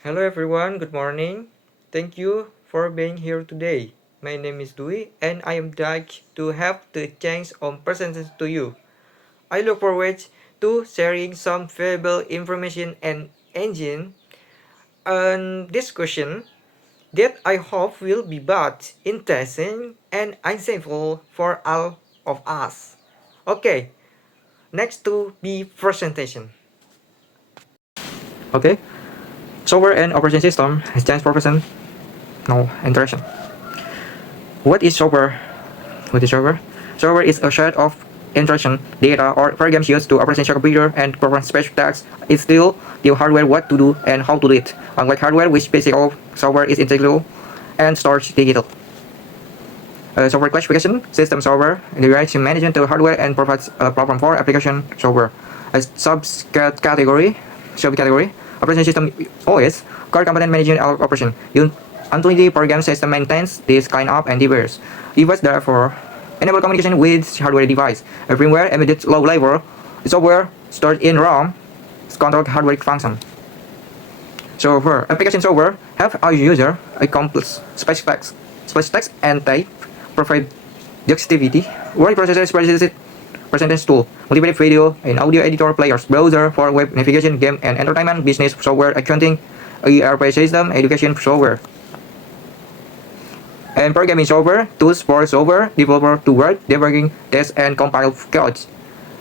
Hello everyone, good morning. Thank you for being here today. My name is Dwi and I am delighted to have the chance of presenting to you. I look forward to sharing some valuable information and engine and discussion that I hope will be both interesting and insightful for all of us. Okay, next to be presentation. Okay, software and operation system stands for person. No interaction. What is software? What is software? Software is a set of instruction data or programs used to operate a computer and perform special tasks. It still tells hardware what to do and how to do it. Unlike hardware, which basic of software is integral and stores digital. Software classification, system software, derives management to hardware and provides a platform for application software. A subcategory, operation system OS, core component management of operation. Utility program system maintains this kind of antivirus. Device therefore enable communication with hardware device. A firmware embedded low level software stored in ROM control hardware function. Software application software have a user a complex specific text and type provide dexterity, word processor percentage tool, multiple video and audio editor players, browser for web navigation, game and entertainment, business software, accounting, ERP system, education software. And programming software, tools for software developer to work, debugging, test and compile codes.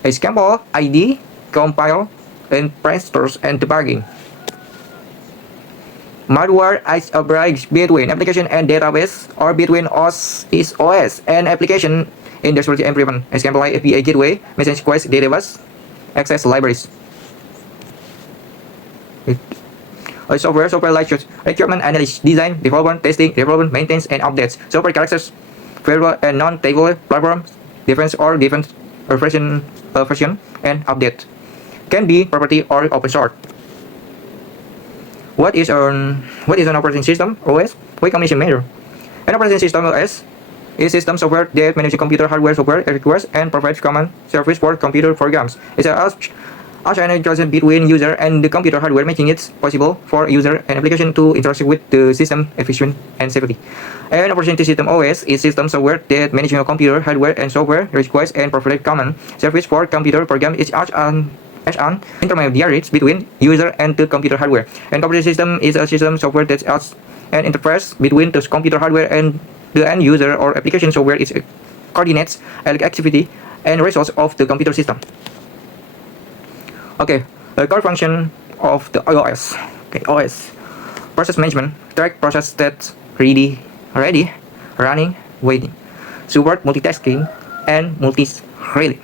Example, ID, compile, and prestors and debugging. Malware is a bridge between application and database or between OS and application in the security environment. Example like API gateway, message quest database, access libraries. Software like requirement analysis, design, development, testing, development, maintenance, and updates. Software characters, variable and non-stable platform, difference or different version and update. Can be property or open source. What is an operating system OS? Quick combination measure. An operating system OS is system software that manages computer hardware software requires and provides common service for computer programs. It's an interaction between user and the computer hardware, making it possible for user and application to interact with the system efficiently and safely. An operating system OS is system software that manages computer hardware and software requires and provides common service for computer programs. It's as an intermediary between user and the computer hardware. An operating system is a system software that acts an interface between the computer hardware and the end user or application software. It coordinates activity and resource of the computer system. Okay, the core function of the OS. Okay, OS. Process management, track process that's ready, running, waiting. Support multitasking and multi-threading.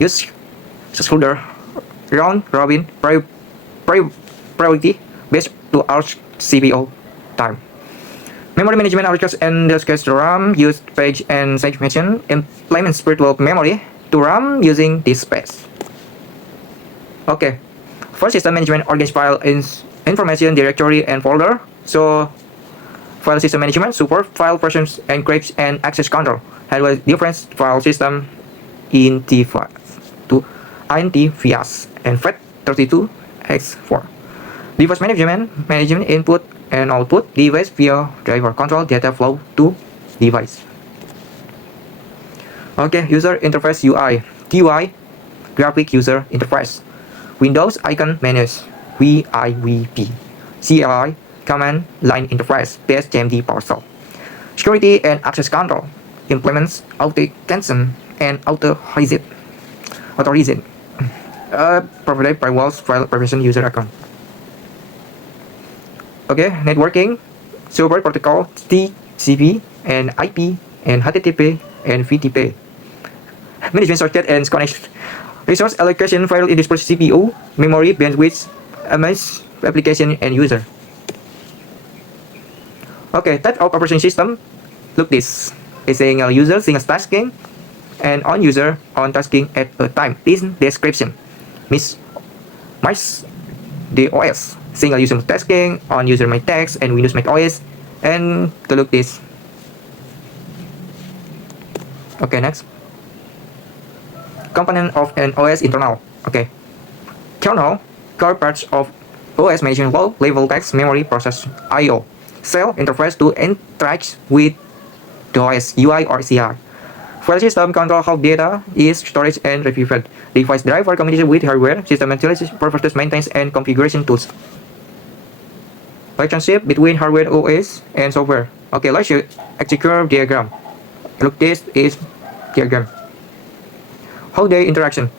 Use shoulder round robin priority based to our CPU time. Memory management articles and the sketch RAM use page and segmentation implements virtual memory to RAM using this space. Okay, for system management, organize file in information directory and folder. So file system management support file versions, encrypts and access control. Have a different file system in INTFS and FAT32X4. Device management input and output device via driver control data flow to device. Okay, user interface UI, GUI, graphic user interface. Windows icon menus, VIVP. CLI, command line interface, PSGMD PowerShell. Security and access control, implements authentication and authorization. Provided by walls file permission user account. Okay, networking, server protocol, TCP and IP and HTTP and VTP. Management circuit and connection. Resource allocation file in disperse CPU, memory, bandwidth, MS, application and user. Okay, type of operation system. Look this. It's saying a user single tasking and on user on tasking at a time. This description means the OS single user tasking on user my text and Windows Mac OS and to look this. Okay, next. Component of an OS internal. Okay. Kernel, core parts of OS managing low-level text memory process I/O. Cell interface to interact with the OS UI or CI. File system control how data is stored and retrieved. Device driver communication with hardware, system intelligence, preferences, maintenance, and configuration tools. Relationship between hardware OS and software. Okay, let's execute diagram. Look, this is diagram. How they interaction.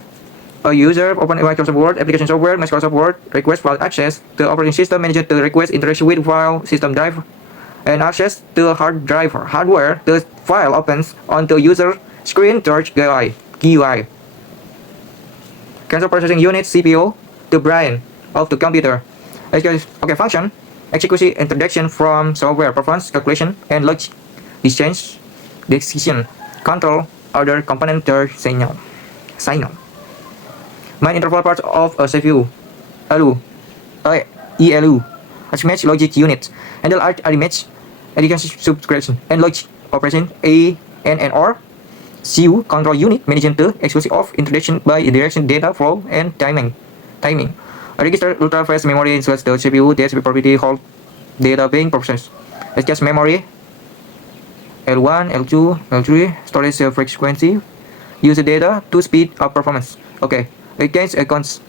A user open Microsoft Word, application software, Microsoft Word, request file access. The operating system manager to request interaction with file system drive and access to hard drive hardware. The file opens on the user screen touch GUI. Central processing unit CPU, the brain of the computer. Okay, function, execution, introduction from software, performance, calculation, and logic, exchange, decision, control, other component, signal. Main interval parts of a CPU, ELU, match logic unit, handle arithmetic, education subtraction, and logic operation, ANNR, CU, control unit, managing the execution of introduction by direction, data flow, and timing. A register ultra-fast memory insulates the CPU, the property hold data being processed. Cache memory, L1, L2, L3, storage frequency, use the data to speed up performance. Okay, against accounts,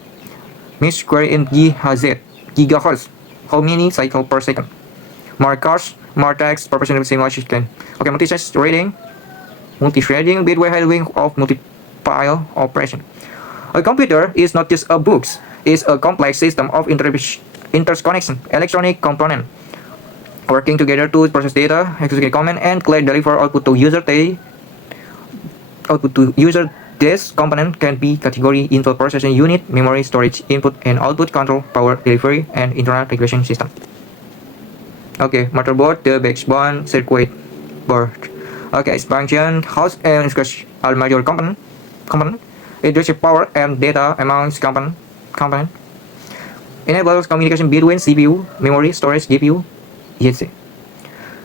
mean square in gigahertz, how many cycle per second. More cars, more text, proportional simulation. Okay, multi-threading, bitwise handling of multiple operation. A computer is not just a book, it's a complex system of interconnection, electronic component working together to process data, execute command, and deliver output to user. This component can be categorized into processing unit, memory, storage, input and output, control, power delivery, and internal regulation system. Okay, motherboard, the backbone, circuit board. Okay, function, host, and discuss are major component. It directs power and data amongst component. Enables communication between CPU, memory, storage, GPU, etc.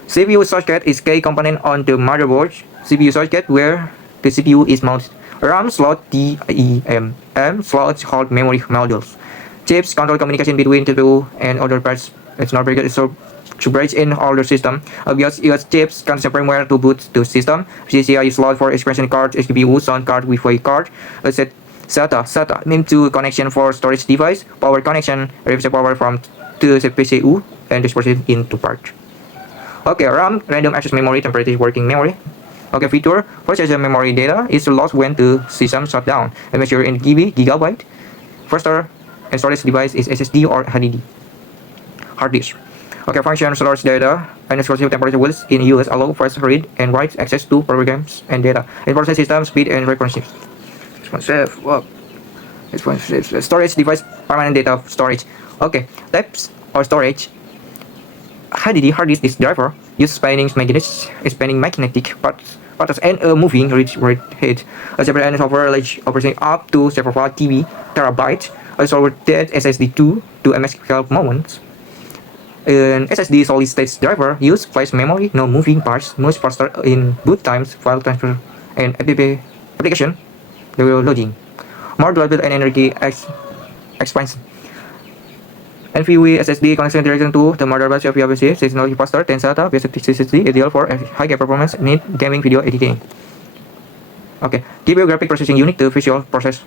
CPU socket is key component on the motherboard. CPU socket where the CPU is mounted. RAM slot, DRAM slots hold memory modules. Chips control communication between CPU and other parts. It's not very good. So to break in older system, obvious use chips can firmware to boot the system. PCI slot for expansion card, HBU, sound card, Wi-Fi card. Set SATA means to connection for storage device. Power connection receives power from to the PCU and disperses into part. Okay, RAM, random access memory, temporary working memory. Okay, feature, processor memory data is lost when the system shut down. And measure in gigabyte. Faster and storage device is SSD or HDD. Hard disk. Okay, function storage data and exclusive temperature wills in use allow fast read and write access to programs and data. Information system speed and responsive. Storage device, permanent data storage. Okay, types or storage. HDD hard disk driver use spanning magnetic parts and a moving read head. A separate and software operating up to several terabytes. A solid SSD 2 to MSCL moments. An SSD solid state driver use flash memory, no moving parts, much faster in boot times, file transfer, and application loading. More durable and energy expansion. NVMe SSD connection direction to the motherboard of PCI is significantly faster than SATA based SSD, ideal for high performance need gaming video editing. Okay, GPU graphic processing unit to visual processor.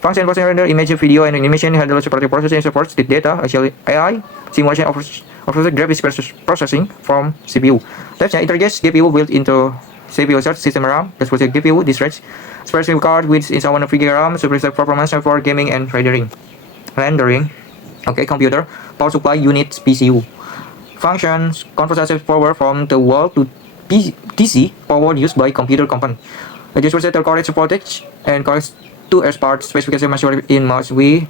Function processing render image, video, and animation handle separate processing supports the data, actually AI, simulation of graphics processing from CPU. Types and interface GPU built into CPU search system RAM, the specific GPU, distress, specific card with its own figure RAM, superior performance for gaming and rendering. Okay, computer, power supply unit, PCU. Functions, conversion power from the wall to PC, power used by computer component. The distributor correct voltage and correct to S part specification measured in March we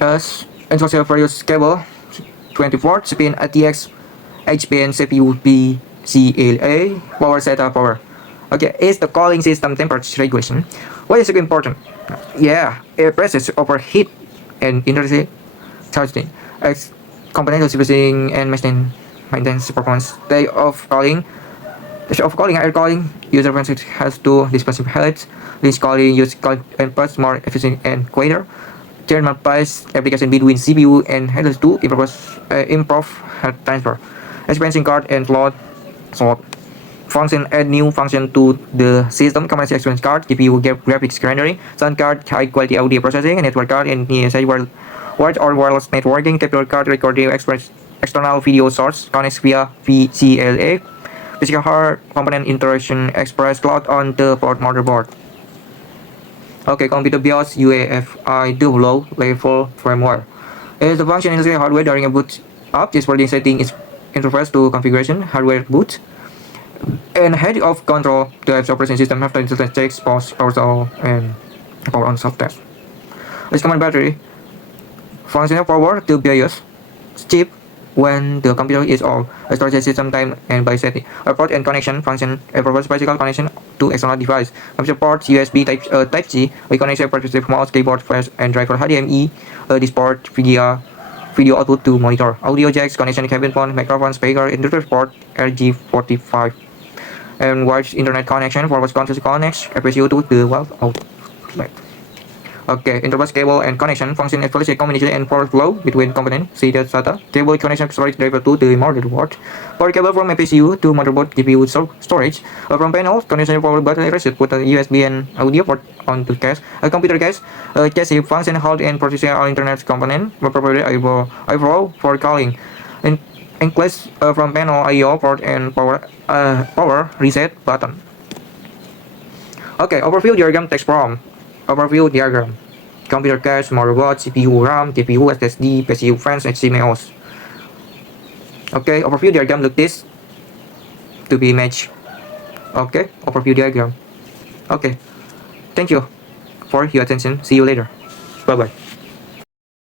as instruction various cable 24 spin ATX HBN CPU PCLA power setup power. Okay, is the cooling system temperature regulation. What is important? Yeah, air pressures overheat and intensity charging. Component servicing and maintenance performance. Day of calling. Air calling. User has to dispense highlights. This calling use and parts more efficient and quieter. thermal-based application between CPU and handles to improve heat transfer, expansion card and slot function add new function to the system. Combination experience card, GPU graphics rendering, sound card, high quality audio processing, network card, and wired or wireless networking, capture card, recording external video source, connects via VCLA, physical hard component interaction, express cloud on the board motherboard. Okay, computer BIOS UEFI the low level firmware. Is the function in the hardware during a boot up. This for setting is interface to configuration, hardware boot, and head of control to have operation system after instance checks, pause, power and power on soft test. This command battery functional power to BIOS chip when the computer is off. A storage system time and by setting. A port and connection function a provide physical connection to external device. Computer ports USB type C. We connect separate mouse, keyboard, flash, and driver HDMI. This port via video output to monitor. Audio jacks connection cabin phone, microphone, speaker, interface port RG45. And wired internet connection for voice control connects FPU to the wall outlet. Okay, interface cable and connection function establish communication and power flow between components. See the SATA. Cable connection storage driver to the motherboard. Power cable from FPU to motherboard GPU storage. From panel connection power battery reset put a USB and audio port on the case. A computer case. Chassis function hold and processing all internet component. Properly eyebrow for calling. Enclosed from panel I/O port and power reset button. Okay, overview diagram text prompt. Overview diagram. Computer case, motherboard, CPU, RAM, GPU, SSD, PCU, fans, and CMOS. Okay, overview diagram look this to be matched. Okay, overview diagram. Okay, thank you for your attention. See you later. Bye bye.